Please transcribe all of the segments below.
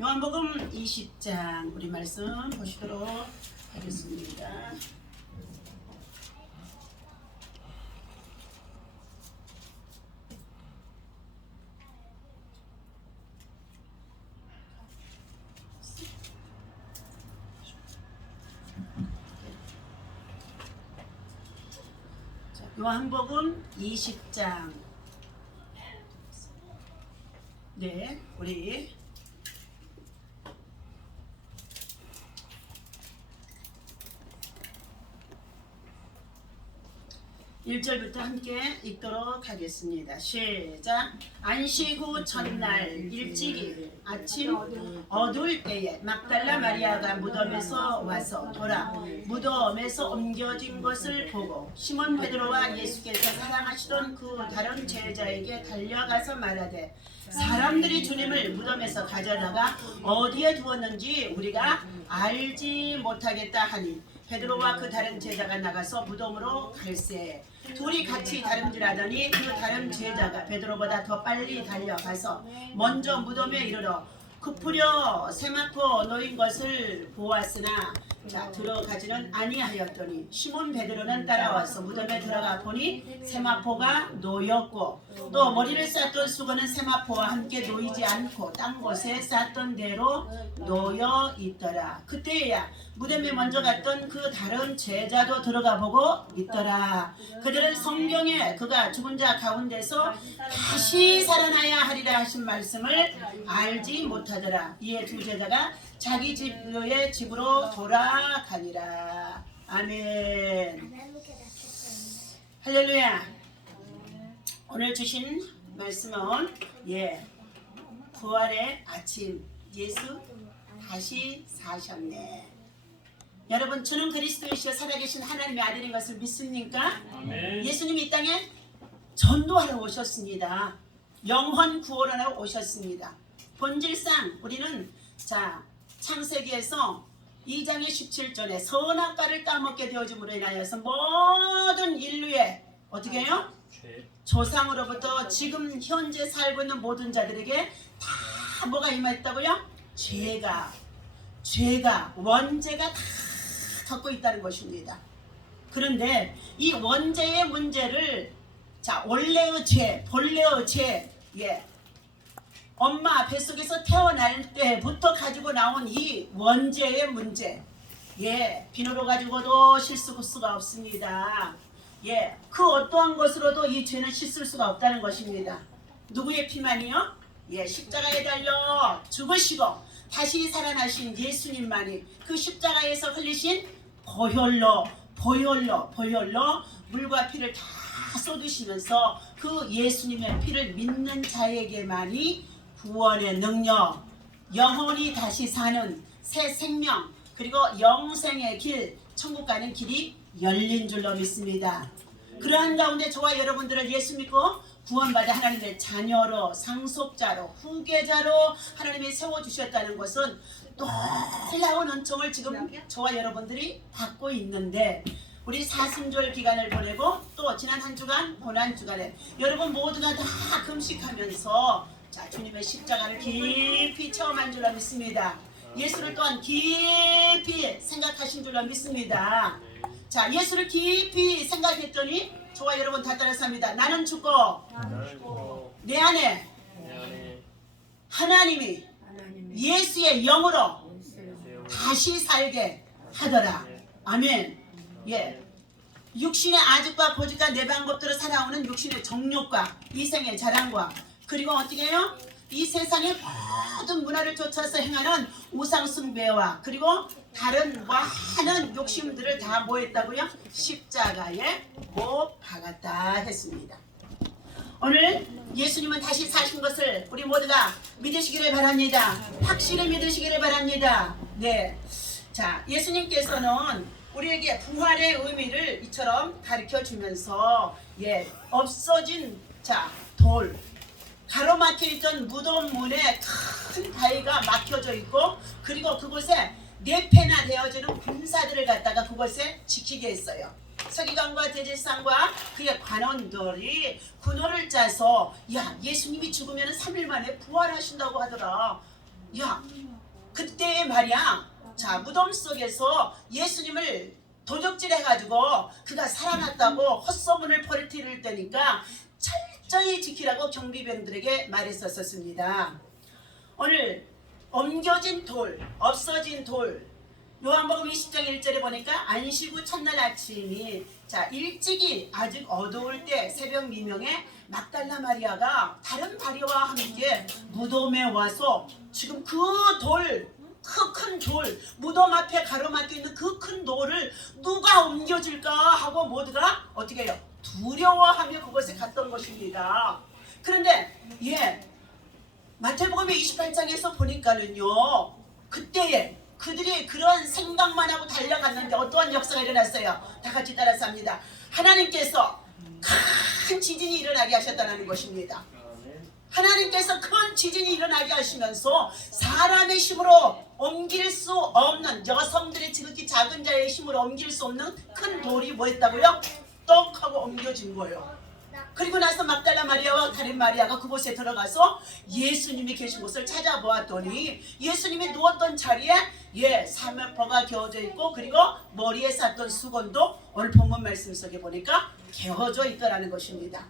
요한복음 20장 우리 말씀 보시도록 하겠습니다. 요한복음 20장 네, 우리 1절부터 함께 읽도록 하겠습니다. 시작. 안식 후 첫날 일찍이 아침 어두울 때에 막달라 마리아가 무덤에서 와서 보라 무덤에서 옮겨진 것을 보고 시몬 베드로와 예수께서 사랑하시던 그 다른 제자에게 달려가서 말하되 사람들이 주님을 무덤에서 가져다가 어디에 두었는지 우리가 알지 못하겠다 하니 베드로와 그 다른 제자가 나가서 무덤으로 갈새 둘이 같이 다름질하더니 그 다른 제자가 베드로보다 더 빨리 달려가서 먼저 무덤에 이르러 급으려 세마포 놓인 것을 보았으나 들어가지는 아니하였더니 시몬 베드로는 따라와서 무덤에 들어가 보니 세마포가 놓였고 또 머리를 쌌던 수건은 세마포와 함께 놓이지 않고 딴 곳에 쌌던 대로 놓여 있더라. 그때야 무덤에 먼저 갔던 그 다른 제자도 들어가 보고 있더라. 그들은 성경에 그가 죽은 자 가운데서 다시 살아나야 하리라 하신 말씀을 알지 못하더라. 이에 두 제자가 자기 집의 집으로 돌아가니라. 아멘. 할렐루야. 오늘 주신 말씀은 부활의 아침 예수 다시 사셨네. 여러분 주는 그리스도이시여 살아계신 하나님의 아들인 것을 믿습니까? 아멘. 예수님이 이 땅에 전도하러 오셨습니다. 영혼 구원하러 오셨습니다. 본질상 우리는 창세기에서 2장의 17절에 선악과를 따먹게 되어짐으로 인하여서 모든 인류의 어떻게 해요? 조상으로부터 지금 현재 살고 있는 모든 자들에게 다 뭐가 임했다고요? 죄가 원죄가 다 갖고 있다는 것입니다. 그런데 이 원죄의 문제를 원래의 죄, 본래의 죄, 엄마 뱃속에서 태어날 때부터 가지고 나온 이 원죄의 문제, 비누로 가지고도 씻을 수가 없습니다. 그 어떠한 것으로도 이 죄는 씻을 수가 없다는 것입니다. 누구의 피만이요? 십자가에 달려 죽으시고 다시 살아나신 예수님만이 그 십자가에서 흘리신 보혈로 물과 피를 다 쏟으시면서 그 예수님의 피를 믿는 자에게만이 구원의 능력, 영혼이 다시 사는 새 생명, 그리고 영생의 길, 천국 가는 길이 열린 줄로 믿습니다. 그러한 가운데 저와 여러분들을 예수 믿고 구원받아 하나님의 자녀로, 상속자로, 후계자로 하나님이 세워주셨다는 것은 놀라운 은총을 지금 저와 여러분들이 받고 있는데, 우리 사순절 기간을 보내고 또 지난 한 주간 고난주간에 여러분 모두가 다 금식하면서 주님의 십자가를 깊이 체험한 줄로 믿습니다. 예수를 또한 깊이 생각하신 줄로 믿습니다. 예수를 깊이 생각했더니 저와 여러분 다 따라서 합니다. 나는 죽고 내 안에 하나님이 예수의 영으로 다시 살게 하더라. 아멘. 육신의 아집과 고집과 내방법대로 살아오는 육신의 정욕과 이생의 자랑과 그리고 어떻게 해요? 이 세상의 모든 문화를 쫓아서 행하는 우상숭배와 그리고 다른 많은 욕심들을 다 뭐했다고요? 십자가에 못 박았다 했습니다. 오늘 예수님은 다시 사신 것을 우리 모두가 믿으시기를 바랍니다. 확실히 믿으시기를 바랍니다. 예수님께서는 우리에게 부활의 의미를 이처럼 가르쳐주면서 없어진 돌, 가로막혀 있던 무덤 문에 큰 바위가 막혀져 있고 그리고 그곳에 뇌패나 되어지는 군사들을 갖다가 그곳에 지키게 했어요. 서기관과 대제사장과 그의 관원들이 군호를 짜서 예수님이 죽으면 3일 만에 부활하신다고 하더라. 야, 그때 말이야. 자, 무덤 속에서 예수님을 도적질해가지고 그가 살아났다고 헛소문을 퍼뜨릴 때니까 철저히 지키라고 경비병들에게 말했었습니다. 오늘 옮겨진 돌, 없어진 돌, 요한복음 20장 1절에 보니까 안식 후 첫날 아침이, 자, 일찍이 아직 어두울 때 새벽 미명에 막달라 마리아가 다른 바리와 함께 무덤에 와서 지금 그 돌, 그 큰 돌, 무덤 앞에 가로막혀 있는 그 큰 돌을 누가 옮겨줄까 하고 모두가 어떻게 해요? 두려워하며 그곳에 갔던 것입니다. 그런데 마태복음 28장에서 보니까는요, 그때에 그들이 그런 생각만 하고 달려갔는데 어떠한 역사가 일어났어요? 다 같이 따라서 합니다. 하나님께서 큰 지진이 일어나게 하셨다는 것입니다. 하나님께서 큰 지진이 일어나게 하시면서 사람의 힘으로 옮길 수 없는, 여성들의 지극히 작은 자의 힘으로 옮길 수 없는 큰 돌이 뭐였다고요? 떡 하고 옮겨진 거예요. 그리고 나서 막달라 마리아와 다른 마리아가 그곳에 들어가서 예수님이 계신 곳을 찾아보았더니 예수님이 누웠던 자리에 사면포가 겨워져 있고, 그리고 머리에 쌌던 수건도 오늘 본문 말씀 속에 보니까 개어져 있더라는 것입니다.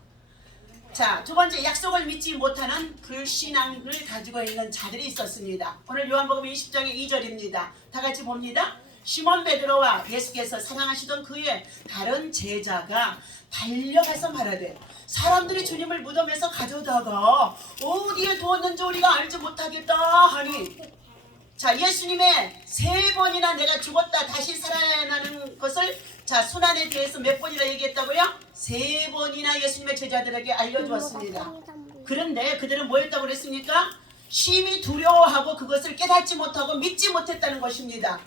자, 두 번째, 약속을 믿지 못하는 불신앙을 가지고 있는 자들이 있었습니다. 오늘 요한복음 20장의 2절입니다. 다 같이 봅니다. 시몬 베드로와 예수께서 사랑하시던 그의 다른 제자가 달려가서 말하되, 사람들이 주님을 무덤에서 가져다가 어디에 두었는지 우리가 알지 못하겠다 하니, 자, 예수님의 3번이나 내가 죽었다 다시 살아나는 것을, 자, 순환에 대해서 몇 번이나 얘기했다고요? 3번이나 예수님의 제자들에게 알려주었습니다. 그런데 그들은 뭐였다고 그랬습니까? 심히 두려워하고 그것을 깨닫지 못하고 믿지 못했다는 것입니다.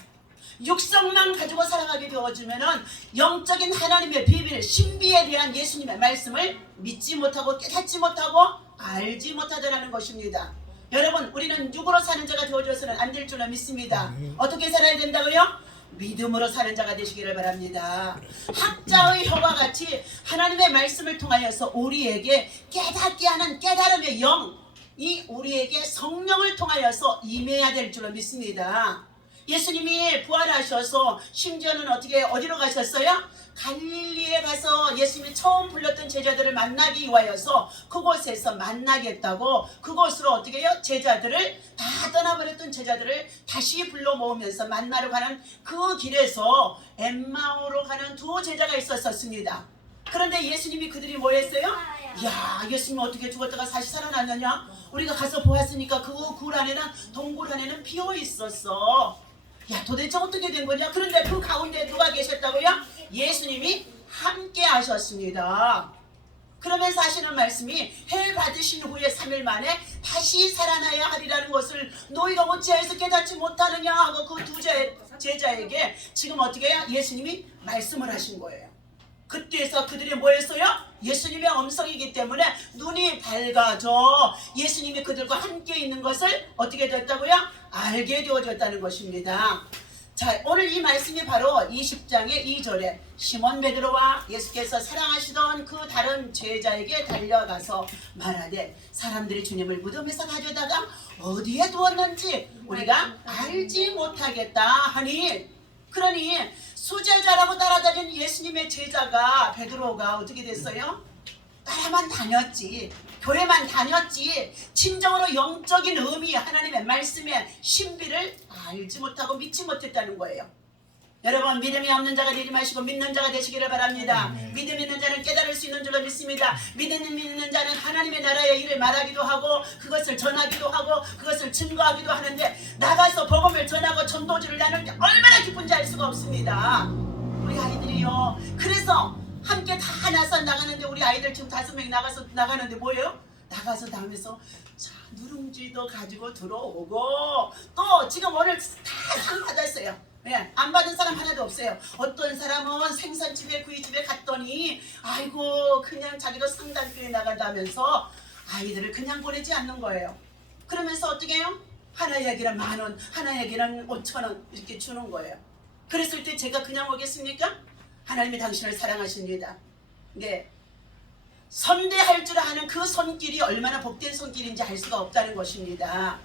육성만 가지고 살아가게 되어지면은 영적인 하나님의 비밀, 신비에 대한 예수님의 말씀을 믿지 못하고 깨닫지 못하고 알지 못하더라는 것입니다. 여러분, 우리는 육으로 사는 자가 되어져서는 안 될 줄로 믿습니다. 어떻게 살아야 된다고요? 믿음으로 사는 자가 되시기를 바랍니다. 학자의 혀와 같이 하나님의 말씀을 통하여서 우리에게 깨닫게 하는 깨달음의 영, 이 우리에게 성령을 통하여서 임해야 될 줄로 믿습니다. 예수님이 부활하셔서 심지어는 어디로 가셨어요? 갈릴리에 가서 예수님이 처음 불렀던 제자들을 만나기 위하여서 그곳에서 만나겠다고, 그곳으로 어떻게 해요? 제자들을 다 떠나버렸던 제자들을 다시 불러 모으면서 만나러 가는 그 길에서 엠마오로 가는 두 제자가 있었습니다. 그런데 예수님이 그들이 뭐 했어요? 야, 예수님 어떻게 죽었다가 다시 살아났느냐? 우리가 가서 보았으니까 그 굴 안에는, 동굴 안에는 비어 있었어. 야, 도대체 어떻게 된 거냐? 그런데 그 가운데 누가 계셨다고요? 예수님이 함께 하셨습니다. 그러면서 하시는 말씀이, 해 받으신 후에 3일 만에 다시 살아나야 하리라는 것을 너희가 어찌하여서 깨닫지 못하느냐 하고 그 두 제자에게 지금 어떻게 해요? 예수님이 말씀을 하신 거예요. 그때에서 그들이 뭐였어요? 예수님의 음성이기 때문에 눈이 밝아져 예수님이 그들과 함께 있는 것을 어떻게 됐다고요? 알게 되어졌다는 것입니다. 자, 오늘 이 말씀이 바로 20장의 2절에 시몬 베드로와 예수께서 사랑하시던 그 다른 제자에게 달려가서 말하되, 사람들이 주님을 무덤에서 가져다가 어디에 두었는지 우리가 알지 못하겠다 하니, 그러니 수제자라고 따라다니는 예수님의 제자가 베드로가 어떻게 됐어요? 따라만 다녔지, 교회만 다녔지, 진정으로 영적인 의미, 하나님의 말씀의 신비를 알지 못하고 믿지 못했다는 거예요. 여러분, 믿음이 없는 자가 되지 마시고 믿는 자가 되시기를 바랍니다. 믿음 있는 자는 깨달을 수 있는 줄로 믿습니다. 믿음 있는 자는 하나님의 나라의 일을 말하기도 하고 그것을 전하기도 하고 그것을 증거하기도 하는데, 나가서 복음을 전하고 전도지를 나눌 때 얼마나 기쁜지 알 수가 없습니다. 우리 아이들이요, 그래서 함께 다 나서 나가는데, 우리 아이들 지금 5명이 나가는데 뭐예요? 나가서 다음에서 자, 누룽지도 가지고 들어오고, 또 지금 오늘 다 상 받았어요. 안 받은 사람 하나도 없어요. 어떤 사람은 생선집에 구이집에 갔더니 아이고 그냥 자기도 상단교에 나간다면서 아이들을 그냥 보내지 않는 거예요. 그러면서 어떻게 해요? 하나 얘기는 10,000원, 하나 얘기는 5,000원 이렇게 주는 거예요. 그랬을 때 제가 그냥 오겠습니까? 하나님이 당신을 사랑하십니다. 네, 선대할 줄 아는 그 손길이 얼마나 복된 손길인지 알 수가 없다는 것입니다.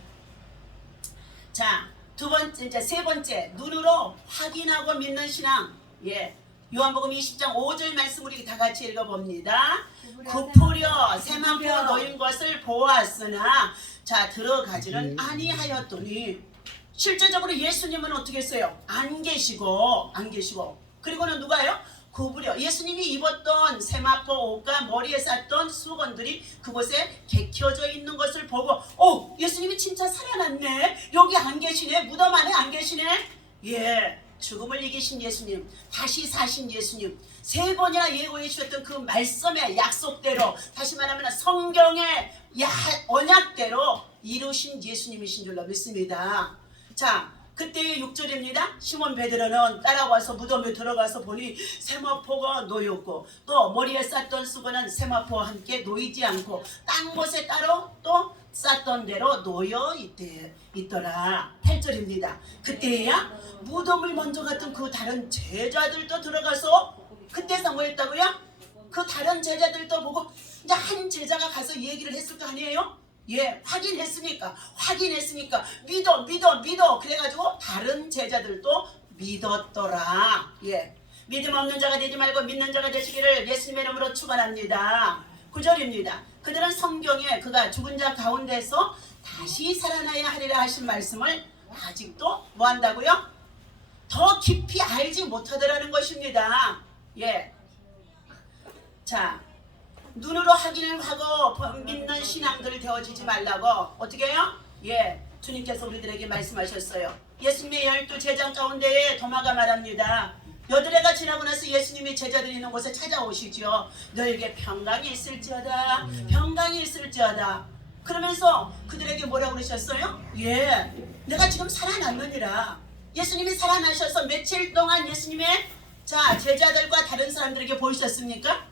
자, 두 번째, 이제 세 번째, 눈으로 확인하고 믿는 신앙. 예. 요한복음 20장 5절 말씀 우리 다 같이 읽어봅니다. 굽으려 세마포 놓인 것을 보았으나 자 들어가지는 아니하였더니 실제적으로 예수님은 어떻게 했어요? 안 계시고 그리고는 누가요? 굽으려 예수님이 입었던 세마포 옷과 머리에 쌌던 수건들이 그곳에 개켜져 있는 것을 보고 예수님이 진짜 살아났네. 여기 안 계시네. 무덤 안에 안 계시네. 예, 죽음을 이기신 예수님, 다시 사신 예수님, 세 번이나 예고해 주셨던 그 말씀의 약속대로, 다시 말하면 성경의 언약대로 이루신 예수님이신 줄로 믿습니다. 자, 그때의 6절입니다. 시몬 베드로는 따라와서 무덤에 들어가서 보니 세마포가 놓였고 또 머리에 쌌던 수건은 세마포와 함께 놓이지 않고 딴 곳에 따로 또 쌌던 대로 놓여 있더라. 8절입니다. 그때야 무덤을 먼저 갔던 그 다른 제자들도 들어가서 그때서 뭐 했다고요? 그 다른 제자들도 보고 이제 한 제자가 가서 얘기를 했을 거 아니에요? 예, 확인했으니까 믿어 그래가지고 다른 제자들도 믿었더라. 예, 믿음 없는 자가 되지 말고 믿는 자가 되시기를 예수님의 이름으로 축원합니다. 9절입니다. 그들은 성경에 그가 죽은 자 가운데서 다시 살아나야 하리라 하신 말씀을 아직도 뭐 한다고요? 더 깊이 알지 못하더라는 것입니다. 예, 자, 눈으로 확인을 하고 믿는 신앙들 되어지지 말라고 어떻게 해요? 예, 주님께서 우리들에게 말씀하셨어요. 예수님의 12 제자 가운데에 도마가 말합니다. 여드레가 지나고 나서 예수님이 제자들이 있는 곳에 찾아오시죠. 너에게 평강이 있을지어다. 평강이 있을지어다. 그러면서 그들에게 뭐라고 그러셨어요? 예, 내가 지금 살아났느니라. 예수님이 살아나셔서 며칠 동안 예수님의 제자들과 다른 사람들에게 보이셨습니까?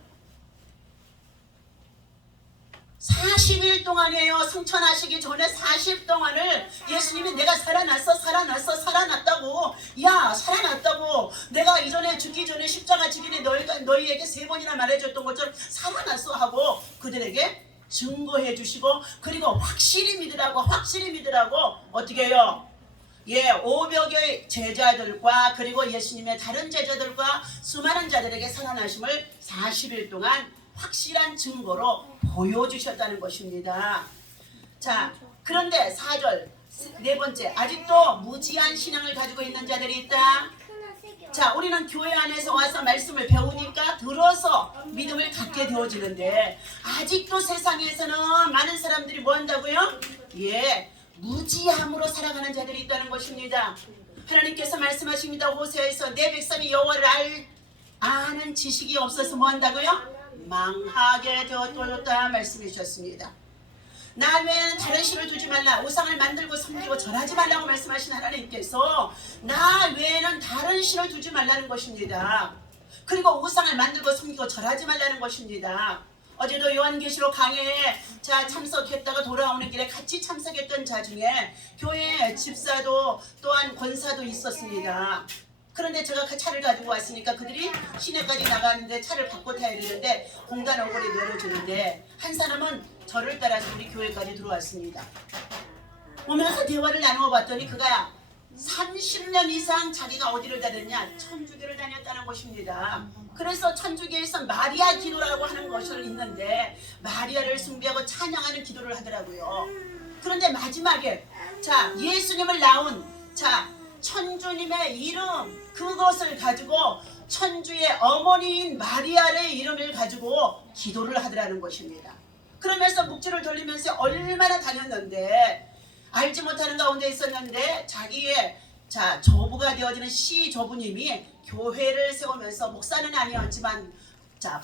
40일 동안이에요. 승천하시기 전에 40 동안을 예수님이 내가 살아났다고. 야, 살아났다고. 내가 이전에 죽기 전에 십자가 지기니 너희에게 3번이나 말해줬던 것처럼 살아났어 하고 그들에게 증거해 주시고 그리고 확실히 믿으라고 어떻게 해요? 예, 500여 제자들과 그리고 예수님의 다른 제자들과 수많은 자들에게 살아나심을 40일 동안 확실한 증거로 보여주셨다는 것입니다. 자, 그런데 4절 네 번째, 아직도 무지한 신앙을 가지고 있는 자들이 있다. 자, 우리는 교회 안에서 와서 말씀을 배우니까 들어서 믿음을 갖게 되어지는데 아직도 세상에서는 많은 사람들이 뭐 한다고요? 예, 무지함으로 살아가는 자들이 있다는 것입니다. 하나님께서 말씀하십니다. 호세아에서 내 백성이 여호와를 아는 지식이 없어서 뭐 한다고요? 망하게 되었다 말씀해 주셨습니다. 나 외에는 다른 신을 두지 말라. 우상을 만들고 섬기고 절하지 말라고 말씀하신 하나님께서 나 외에는 다른 신을 두지 말라는 것입니다. 그리고 우상을 만들고 섬기고 절하지 말라는 것입니다. 어제도 요한계시록 강해에 참석했다가 돌아오는 길에 같이 참석했던 자 중에 교회 집사도 또한 권사도 있었습니다. 그런데 제가 그 차를 가지고 왔으니까 그들이 시내까지 나가는데 차를 바꿔 타야 되는데 공간 어글이 내려주는데 한 사람은 저를 따라서 우리 교회까지 들어왔습니다. 오면서 대화를 나누어 봤더니 그가 30년 이상 자기가 어디를 다녔냐? 천주교를 다녔다는 것입니다. 그래서 천주교에서 마리아 기도라고 하는 것이 있는데 마리아를 숭배하고 찬양하는 기도를 하더라고요. 그런데 마지막에 예수님을 낳은 천주님의 이름 그것을 가지고 천주의 어머니인 마리아의 이름을 가지고 기도를 하더라는 것입니다. 그러면서 묵지를 돌리면서 얼마나 다녔는데 알지 못하는 가운데 있었는데 자기의 조부가 되어지는 시조부님이 교회를 세우면서 목사는 아니었지만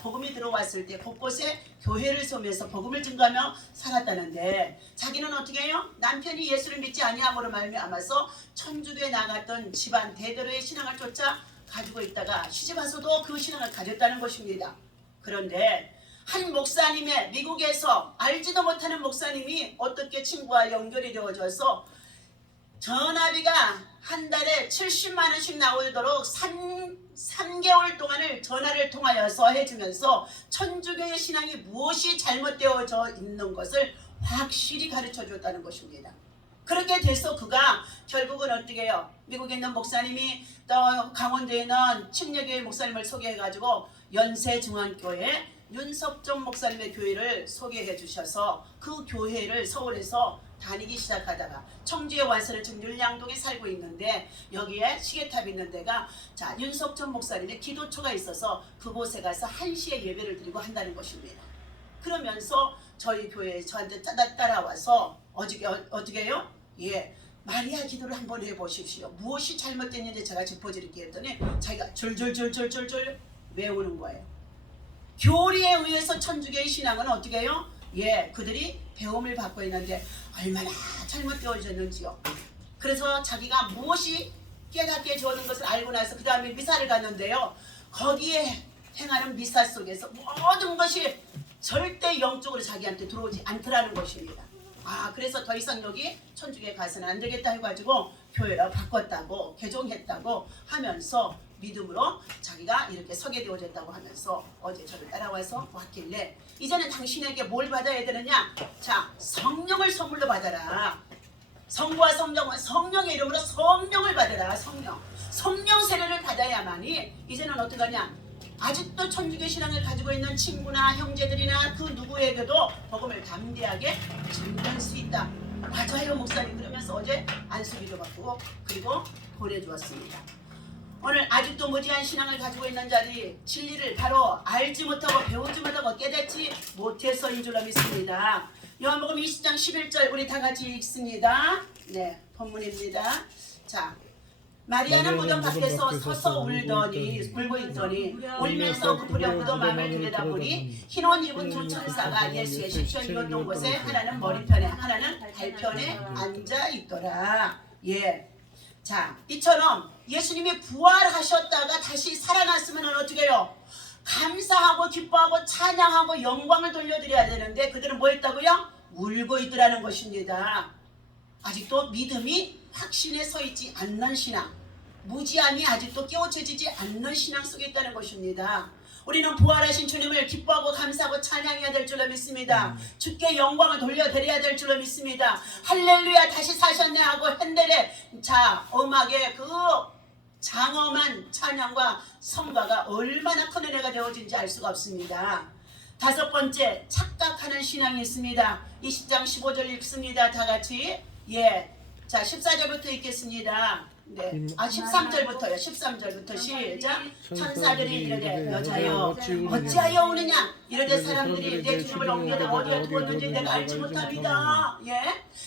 복음이 들어왔을 때 곳곳에 교회를 세우면서 복음을 증거하며 살았다는데 자기는 어떻게 해요? 남편이 예수를 믿지 아니함으로 말미암아서 천주교에 나갔던 집안 대대로의 신앙을 쫓아 가지고 있다가 시집와서도 그 신앙을 가졌다는 것입니다. 그런데 한 목사님의 미국에서 알지도 못하는 목사님이 어떻게 친구와 연결이 되어져서 전화비가 한 달에 70만 원씩 나오도록 3개월 동안을 전화를 통하여서 해주면서 천주교의 신앙이 무엇이 잘못되어져 있는 것을 확실히 가르쳐줬다는 것입니다. 그렇게 돼서 그가 결국은 어떻게 해요? 미국에 있는 목사님이 또 강원도에 있는 침례교회 목사님을 소개해가지고 연세중앙교회 윤석종 목사님의 교회를 소개해 주셔서 그 교회를 서울에서 다니기 시작하다가 청주에 와서는 지금 율량동에 살고 있는데 여기에 시계탑이 있는 데가 자 윤석종 목사님의 기도처가 있어서 그곳에 가서 1시에 예배를 드리고 한다는 것입니다. 그러면서 저희 교회에 저한테 따라와서 어떻게 해요? 예, 마리아 기도를 한번 해보십시오. 무엇이 잘못됐는지 제가 짚어드릴게요 했더니 자기가 졸졸졸졸졸졸 외우는 거예요. 교리에 의해서 천주교의 신앙은 어떻게 해요? 예, 그들이 배움을 받고 있는데 얼마나 잘못되어졌는지요. 그래서 자기가 무엇이 깨닫게 주어진 것을 알고 나서 그 다음에 미사를 갔는데요. 거기에 행하는 미사 속에서 모든 것이 절대 영적으로 자기한테 들어오지 않더라는 것입니다. 그래서 더 이상 여기 천주교에 가서는 안 되겠다 해가지고 교회를 바꿨다고 개종했다고 하면서 믿음으로 자기가 이렇게 서게 되어졌다고 하면서 어제 저를 따라와서 왔길래 이제는 당신에게 뭘 받아야 되느냐? 자, 성령을 선물로 받아라. 성부와 성령의 이름으로 성령을 받아라. 성령 세례를 받아야만이 이제는 어떡하냐? 아직도 천주교 신앙을 가지고 있는 친구나 형제들이나 그 누구에게도 복음을 담대하게 전할 수 있다. 맞아요 목사님. 그러면서 어제 안수기도 바꾸고 그리고 보내주었습니다. 오늘 아직도 무지한 신앙을 가지고 있는 자들이 진리를 바로 알지 못하고 배우지 못하고 깨닫지 못해서인 줄로 믿습니다. 요한복음 20장 11절 우리 다 같이 읽습니다. 네, 본문입니다. 자, 마리아는 무덤 밖에서 서서 울고 있더니 울면서 부풀려 무덤 안을 들여다보니 흰옷 입은 두 천사가 예수의 시편 이었던 곳에 하나는 머리편에 하나는 발편에 앉아 있더라. 예. 자, 이처럼 예수님이 부활하셨다가 다시 살아났으면 어떻게 해요? 감사하고 기뻐하고 찬양하고 영광을 돌려드려야 되는데 그들은 뭐 했다고요? 울고 있더라는 것입니다. 아직도 믿음이 확신에 서 있지 않는 신앙, 무지함이 아직도 깨우쳐지지 않는 신앙 속에 있다는 것입니다. 우리는 부활하신 주님을 기뻐하고 감사하고 찬양해야 될 줄로 믿습니다. 주께 영광을 돌려드려야 될 줄로 믿습니다. 할렐루야 다시 사셨네 하고 핸델의 음악의 그 장엄한 찬양과 성가가 얼마나 큰 은혜가 되어진지 알 수가 없습니다. 다섯 번째, 착각하는 신앙이 있습니다. 20장 15절 읽습니다. 다 같이. 예. 자, 14절부터 읽겠습니다. 네. 13절부터요. 13절부터 시작. 천사들이 이르되 여자여 어찌하여 우느냐? 이르되 사람들이 내 주님을 옮겨다 어디에 두었는지 내가 알지 못합니다. 예.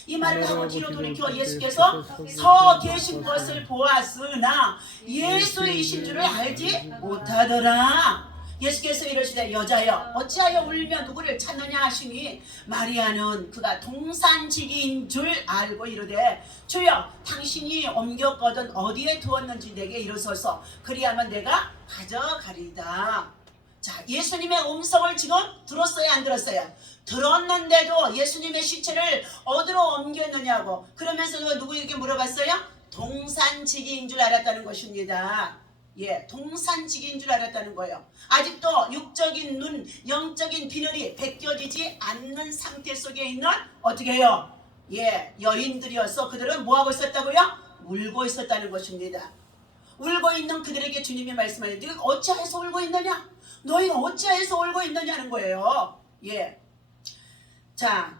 이 말을 하고 뒤로 돌이켜 예수께서 서 계신 것을 보았으나 예수이신 줄을 알지 못하더라. 예수께서 이러시되 여자여 어찌하여 울며 누구를 찾느냐 하시니 마리아는 그가 동산지기인 줄 알고 이르되 주여 당신이 옮겼거든 어디에 두었는지 내게 이르소서 그리하면 내가 가져가리이다. 자, 예수님의 음성을 지금 들었어요 안 들었어요? 들었는데도 예수님의 시체를 어디로 옮겼느냐고 그러면서 누구에게 물어봤어요? 동산지기인 줄 알았다는 것입니다. 예, 동산지기인 줄 알았다는 거예요. 아직도 육적인 눈, 영적인 비늘이 벗겨지지 않는 상태 속에 있는 어떻게 해요? 예, 여인들이어서 그들은 뭐하고 있었다고요? 울고 있었다는 것입니다. 울고 있는 그들에게 주님이 말씀하는데 너희가 어찌하여서 울고 있느냐? 너희가 어찌하여서 울고 있느냐는 거예요. 예, 자,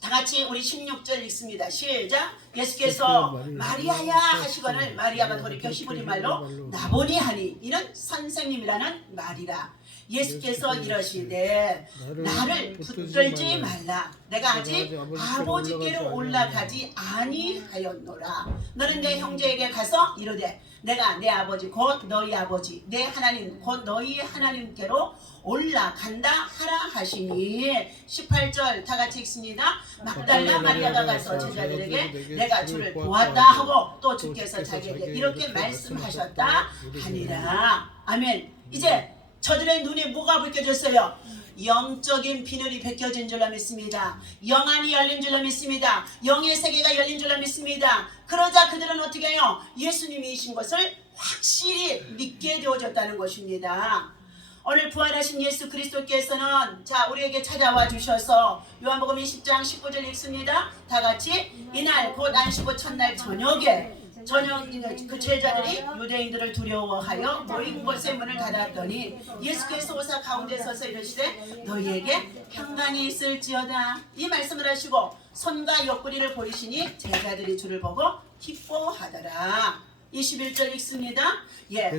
다 같이 우리 16절 읽습니다. 시작. 예수께서 마리아야 하시거늘 마리아가 돌이켜 히브리 말로 나보니 하니 이는 선생님이라는 말이라. 예수께서 이러시되 나를 붙들지 말라. 내가 아직 아버지께로 올라가지 아니하였노라. 너는 내 형제에게 가서 이르되 내가 내 아버지 곧 너희 아버지 내 하나님 곧 너희 하나님께로 올라간다 하라 하시니. 18절 다 같이 읽습니다. 막달라 마리아가 가서 제자들에게 내가 주를 보았다 하고 또 주께서 자기에게 이렇게 말씀하셨다 하니라. 아멘. 이제 저들의 눈에 뭐가 벗겨졌어요? 영적인 비늘이 벗겨진 줄로 믿습니다. 영안이 열린 줄로 믿습니다. 영의 세계가 열린 줄로 믿습니다. 그러자 그들은 어떻게 해요? 예수님이신 것을 확실히 믿게 되어졌다는 것입니다. 오늘 부활하신 예수 그리스도께서는 자 우리에게 찾아와 주셔서 요한복음 20장 19절 읽습니다. 다 같이 이날 곧 안식 후 첫날 저녁에 그 제자들이 유대인들을 두려워하여 모인 곳의 문을 닫았더니 예수께서 오사 가운데 서서 이르시되 너희에게 평강이 있을지어다. 이 말씀을 하시고 손과 옆구리를 보이시니 제자들이 주를 보고 기뻐하더라. 21절 읽습니다. 예.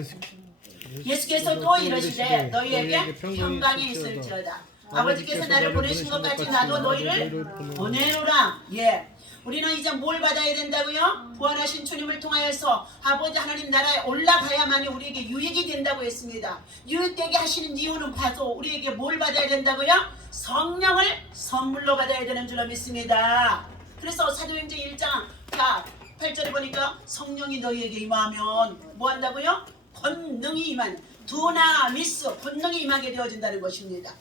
예수께서 또 이르시되 너희에게 평강이 있을지어다. 아버지께서 나를 보내신 것 같이 나도 너희를 보내노라. 예. 우리는 이제 뭘 받아야 된다고요? 부활하신 주님을 통하여서 아버지 하나님 나라에 올라가야만이 우리에게 유익이 된다고 했습니다. 유익되게 하시는 이유는 봐도 우리에게 뭘 받아야 된다고요? 성령을 선물로 받아야 되는 줄로 믿습니다. 그래서 사도행전 1장 8절에 보니까 성령이 너희에게 임하면 뭐 한다고요? 권능이 임한 두나미스 권능이 임하게 되어진다는 것입니다.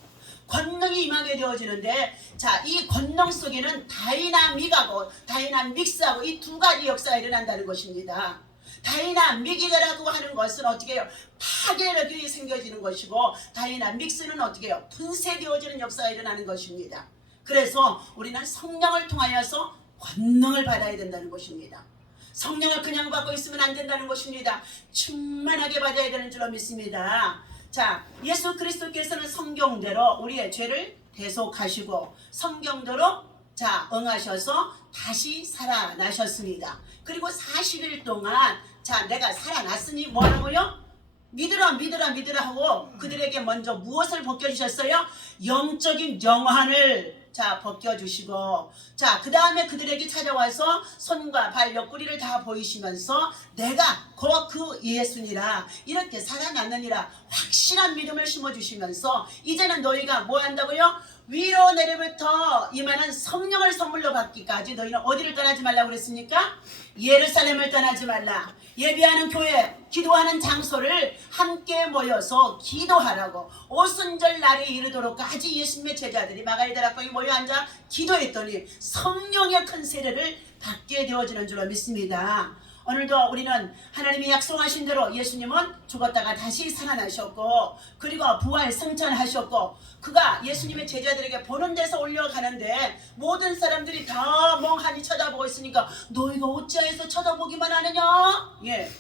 권능이 임하게 되어지는데 자, 이 권능 속에는 다이나믹하고 다이나믹스하고 이 두 가지 역사가 일어난다는 것입니다. 다이나믹이라고 하는 것은 어떻게 해요? 파괴력이 생겨지는 것이고 다이나믹스는 어떻게 해요? 분쇄되어지는 역사가 일어나는 것입니다. 그래서 우리는 성령을 통하여서 권능을 받아야 된다는 것입니다. 성령을 그냥 받고 있으면 안 된다는 것입니다. 충만하게 받아야 되는 줄로 믿습니다. 자, 예수 그리스도께서는 성경대로 우리의 죄를 대속하시고 성경대로 자 응하셔서 다시 살아나셨습니다. 그리고 40일 동안 자 내가 살아났으니 뭐라고요? 믿으라 믿으라 믿으라 하고 그들에게 먼저 무엇을 벗겨주셨어요? 영적인 영환을 자 벗겨주시고 자 그 다음에 그들에게 찾아와서 손과 발 옆구리를 다 보이시면서 내가 곧 그 예수니라 이렇게 살아났느니라 확실한 믿음을 심어주시면서 이제는 너희가 뭐 한다고요? 위로 내려부터 임하는 성령을 선물로 받기까지 너희는 어디를 떠나지 말라고 그랬습니까? 예루살렘을 떠나지 말라. 예배하는 교회, 기도하는 장소를 함께 모여서 기도하라고 오순절 날에 이르도록까지 예수님의 제자들이 마가리다락방에 모여 앉아 기도했더니 성령의 큰 세례를 받게 되어지는 줄로 믿습니다. 오늘도 우리는 하나님이 약속하신 대로 예수님은 죽었다가 다시 살아나셨고 그리고 부활 승천하셨고 그가 예수님의 제자들에게 보는 데서 올려가는데 모든 사람들이 다 멍하니 쳐다보고 있으니까 너희가 어찌하여서 쳐다보기만 하느냐? 예.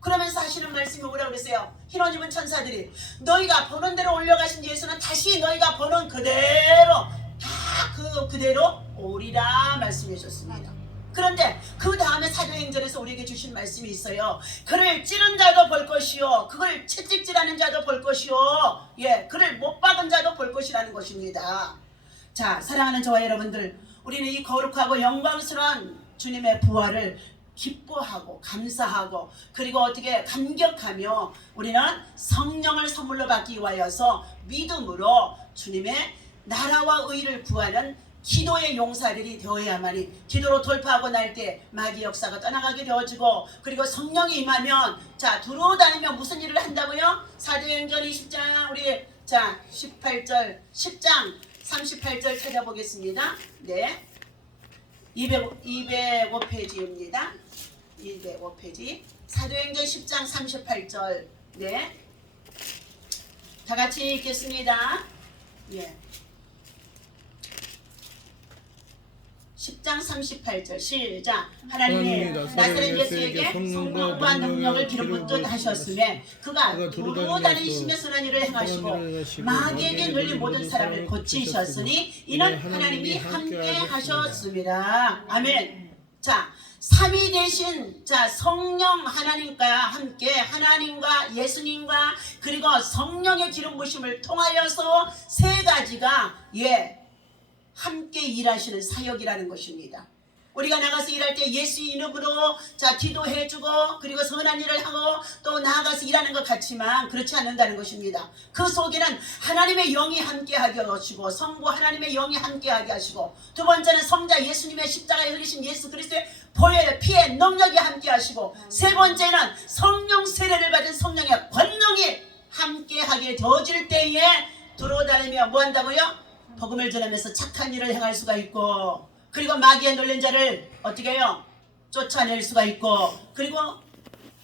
그러면서 하시는 말씀이 뭐라고 그랬어요? 흰옷 입은 천사들이 너희가 보는 대로 올려가신 예수는 다시 너희가 보는 그대로 다 그대로 오리라 말씀해 주셨습니다. 그런데 그 다음에 사도행전에서 우리에게 주신 말씀이 있어요. 그를 찌른 자도 볼 것이요 그걸 채찍질하는 자도 볼 것이요 예, 그를 못 박은 자도 볼 것이라는 것입니다. 자, 사랑하는 저와 여러분들, 우리는 이 거룩하고 영광스러운 주님의 부활을 기뻐하고 감사하고 그리고 어떻게 감격하며 우리는 성령을 선물로 받기 위하여서 믿음으로 주님의 나라와 의를 구하는 기도의 용사들이 되어야만이 기도로 돌파하고 날 때 마귀 역사가 떠나가게 되어지고 그리고 성령이 임하면 자 두루다니며 무슨 일을 한다고요? 사도행전 20장 우리 자 18절 10장 38절 찾아보겠습니다. 네, 205페이지입니다. 205페이지 사도행전 10장 38절 네, 다 같이 읽겠습니다. 예. 10장 38절 시작. 하나님이 나사렛 예수에게 성령과 능력을 기름 하셨으며 그가 두루 다니시며 선한 일을 행하시고 마귀에게 눌린 모든 사람을 고치셨으니 이는 하나님이 함께 하셨습니다. 아멘. 자, 삼위 되신 자 성령 하나님과 함께 하나님과 예수님과 그리고 성령의 기름 부심을 통하여서 세 가지가 예 함께 일하시는 사역이라는 것입니다. 우리가 나가서 일할 때 예수 이름으로 자 기도해주고 그리고 선한 일을 하고 또 나아가서 일하는 것 같지만 그렇지 않는다는 것입니다. 그 속에는 하나님의 영이 함께하게 하시고 성부 하나님의 영이 함께하게 하시고 두 번째는 성자 예수님의 십자가에 흘리신 예수 그리스도의 보혈의 피의 능력이 함께하시고 세 번째는 성령 세례를 받은 성령의 권능이 함께하게 되어질 때에 들어다니며 뭐 한다고요? 복음을 전하면서 착한 일을 행할 수가 있고 그리고 마귀에 놀린 자를 어떻게 해요? 쫓아낼 수가 있고 그리고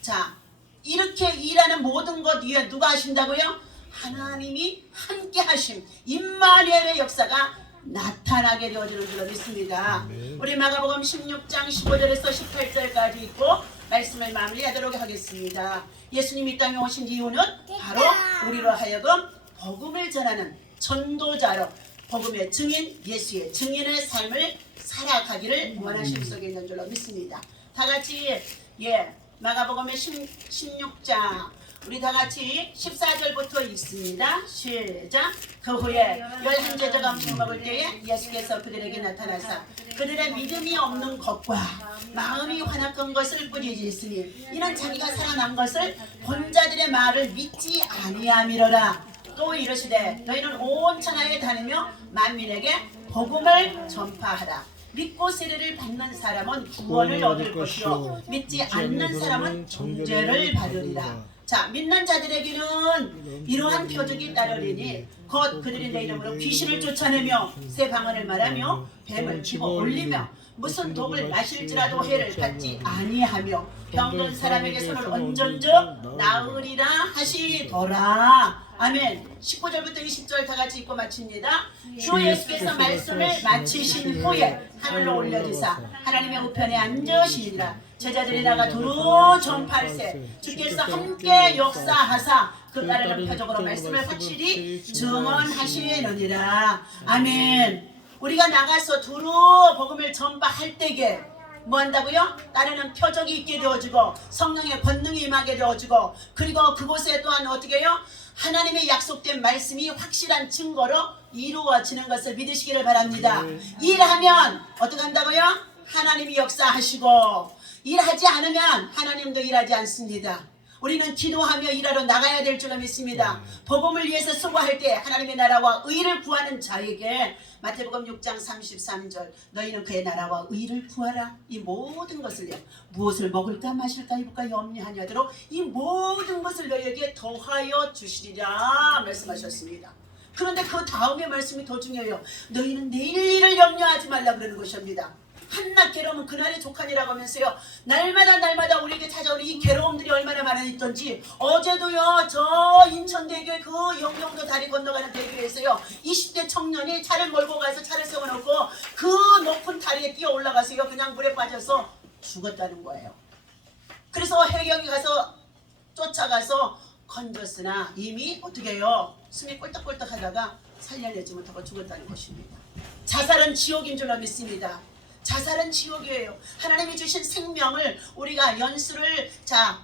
자 이렇게 일하는 모든 것 위에 누가 하신다고요? 하나님이 함께 하심 임마누엘의 역사가 나타나게 되어지는 줄로 믿습니다. 우리 마가복음 16장 15절에서 18절까지 있고 말씀을 마무리하도록 하겠습니다. 예수님이 이 땅에 오신 이유는 바로 우리로 하여금 복음을 전하는 전도자로 복음의 증인, 예수의 증인의 삶을 살아가기를 원하심 속에 있는 줄로 믿습니다. 다 같이 마가복음의 16장 우리 다 같이 14절부터 읽습니다. 시작. 그 후에 11제자가 음식 먹을 때에 예수께서 그들에게 나타나사 그들의 믿음이 없는 것과 마음이 환악한 것을 꾸짖으시니 이는 자기가 살아난 것을 본 자들의 말을 믿지 아니함이로라. 또 이르시되 너희는 온 천하에 다니며 만민에게 복음을 전파하라. 믿고 세례를 받는 사람은 구원을 얻을 것이요 믿지 않는 사람은 정죄를 받으리라. 자, 믿는 자들에게는 이러한 표적이 따르리니 곧 그들이 내 이름으로 귀신을 쫓아내며 새 방언을 말하며 뱀을 집어 올리며 무슨 독을 마실지라도 해를 받지 아니하며 병든 사람에게 손을 얹은즉 나으리라 하시더라. 아멘. 19절부터 20절 다 같이 읽고 마칩니다. 주 예수께서 말씀을 마치신 후에 하늘로 올려지사 하나님의 우편에 앉으시니라. 제자들이 나가 두루 전파할세 주께서 함께 역사하사 그 따르는 표적으로 말씀을 확실히 증언하시느니라. 아멘. 우리가 나가서 두루 복음을 전파할 때에 뭐 한다고요? 따르는 표적이 있게 되어지고 성령의 권능이 임하게 되어지고 그리고 그곳에 또한 어떻게 해요? 하나님의 약속된 말씀이 확실한 증거로 이루어지는 것을 믿으시기를 바랍니다. 일하면 어떻게 한다고요? 하나님이 역사하시고 일하지 않으면 하나님도 일하지 않습니다. 우리는 기도하며 일하러 나가야 될 줄로 믿습니다. 복음을 위해서 수고할 때 하나님의 나라와 의를 구하는 자에게 마태복음 6장 33절 너희는 그의 나라와 의를 구하라. 이 모든 것을요. 무엇을 먹을까 마실까 입을까 염려하냐도록 이 모든 것을 너희에게 더하여 주시리라 말씀하셨습니다. 그런데 그 다음에 말씀이 더 중요해요. 너희는 내일 일을 염려하지 말라 그러는 것입니다. 한낱 괴로움은 그날의 족하니라고 하면서요. 날마다 우리에게 찾아오는 이 괴로움들이 얼마나 많았던지 어제도요. 저 인천대교의 그 영종도 다리 건너가는 대교에서요. 20대 청년이 차를 몰고 가서 차를 세워놓고 그 높은 다리에 뛰어 올라가서요. 그냥 물에 빠져서 죽었다는 거예요. 그래서 해경이 가서 쫓아가서 건졌으나 이미 어떻게 해요. 숨이 꼴딱꼴딱 하다가 살려내지 못하고 죽었다는 것입니다. 자살은 지옥인 줄로 믿습니다. 자살은 지옥이에요. 하나님이 주신 생명을 우리가 연수를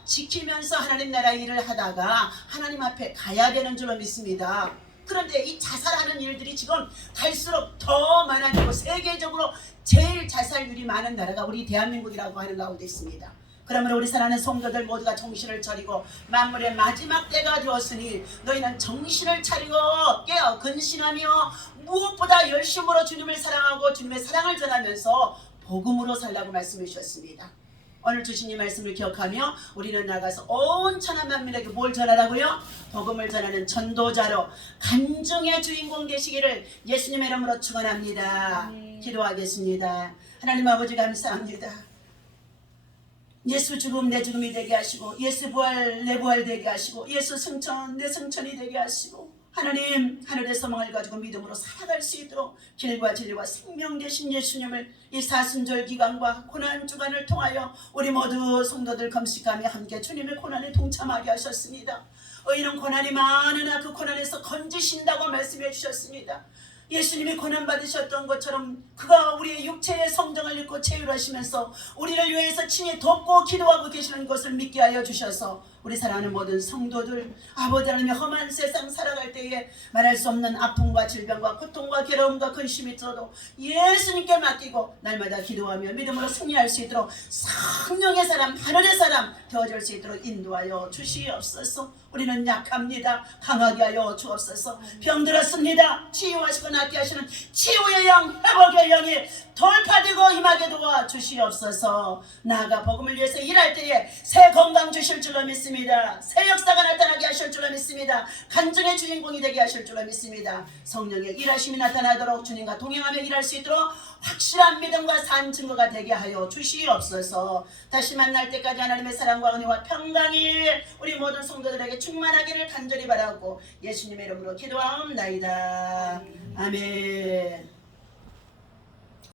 지키면서 하나님 나라 일을 하다가 하나님 앞에 가야 되는 줄로 믿습니다. 그런데 이 자살하는 일들이 지금 갈수록 더 많아지고 세계적으로 제일 자살률이 많은 나라가 우리 대한민국이라고 하는 가운데 있습니다. 그러므로 우리 사랑하는 성도들 모두가 정신을 차리고 만물의 마지막 때가 되었으니 너희는 정신을 차리고 깨어 근신하며 무엇보다 열심으로 주님을 사랑하고 주님의 사랑을 전하면서 복음으로 살라고 말씀해 주셨습니다. 오늘 주신 이 말씀을 기억하며 우리는 나가서 온 천하 만민에게 뭘 전하라고요? 복음을 전하는 전도자로 간증의 주인공 되시기를 예수님의 이름으로 축원합니다. 기도하겠습니다. 하나님 아버지 감사합니다. 예수 죽음 내 죽음이 되게 하시고 예수 부활 내 부활 되게 하시고 예수 승천 내 승천이 되게 하시고 하나님 하늘의 소망을 가지고 믿음으로 살아갈 수 있도록 길과 진리와 생명 되신 예수님을 이 사순절 기간과 고난 주간을 통하여 우리 모두 성도들 금식하며 함께 주님의 고난에 동참하게 하셨습니다. 의인은 고난이 많으나 그 고난에서 건지신다고 말씀해 주셨습니다. 예수님이 고난받으셨던 것처럼 그가 우리의 육체의 성정을 입고 체휼하시면서 우리를 위해서 친히 돕고 기도하고 계시는 것을 믿게 하여 주셔서 우리 사랑하는 모든 성도들 아버지 하나님의 험한 세상 살아갈 때에 말할 수 없는 아픔과 질병과 고통과 괴로움과 근심이 있어도 예수님께 맡기고 날마다 기도하며 믿음으로 승리할 수 있도록 성령의 사람 하늘의 사람 되어줄 수 있도록 인도하여 주시옵소서. 우리는 약합니다. 강하게 하여 주옵소서. 병들었습니다. 치유하시고 낫게 하시는 치유의 영, 회복의 영이 돌파되고 임하게 도와 주시옵소서. 나아가 복음을 위해서 일할 때에 새 건강 주실 줄로 믿습니다. 새 역사가 나타나게 하실 줄로 믿습니다. 간증의 주인공이 되게 하실 줄로 믿습니다. 성령의 일하심이 나타나도록 주님과 동행하며 일할 수 있도록 확실한 믿음과 산 증거가 되게 하여 주시옵소서. 다시 만날 때까지 하나님의 사랑과 은혜와 평강이 우리 모든 성도들에게 충만하기를 간절히 바라고 예수님의 이름으로 기도하옵나이다. 아멘.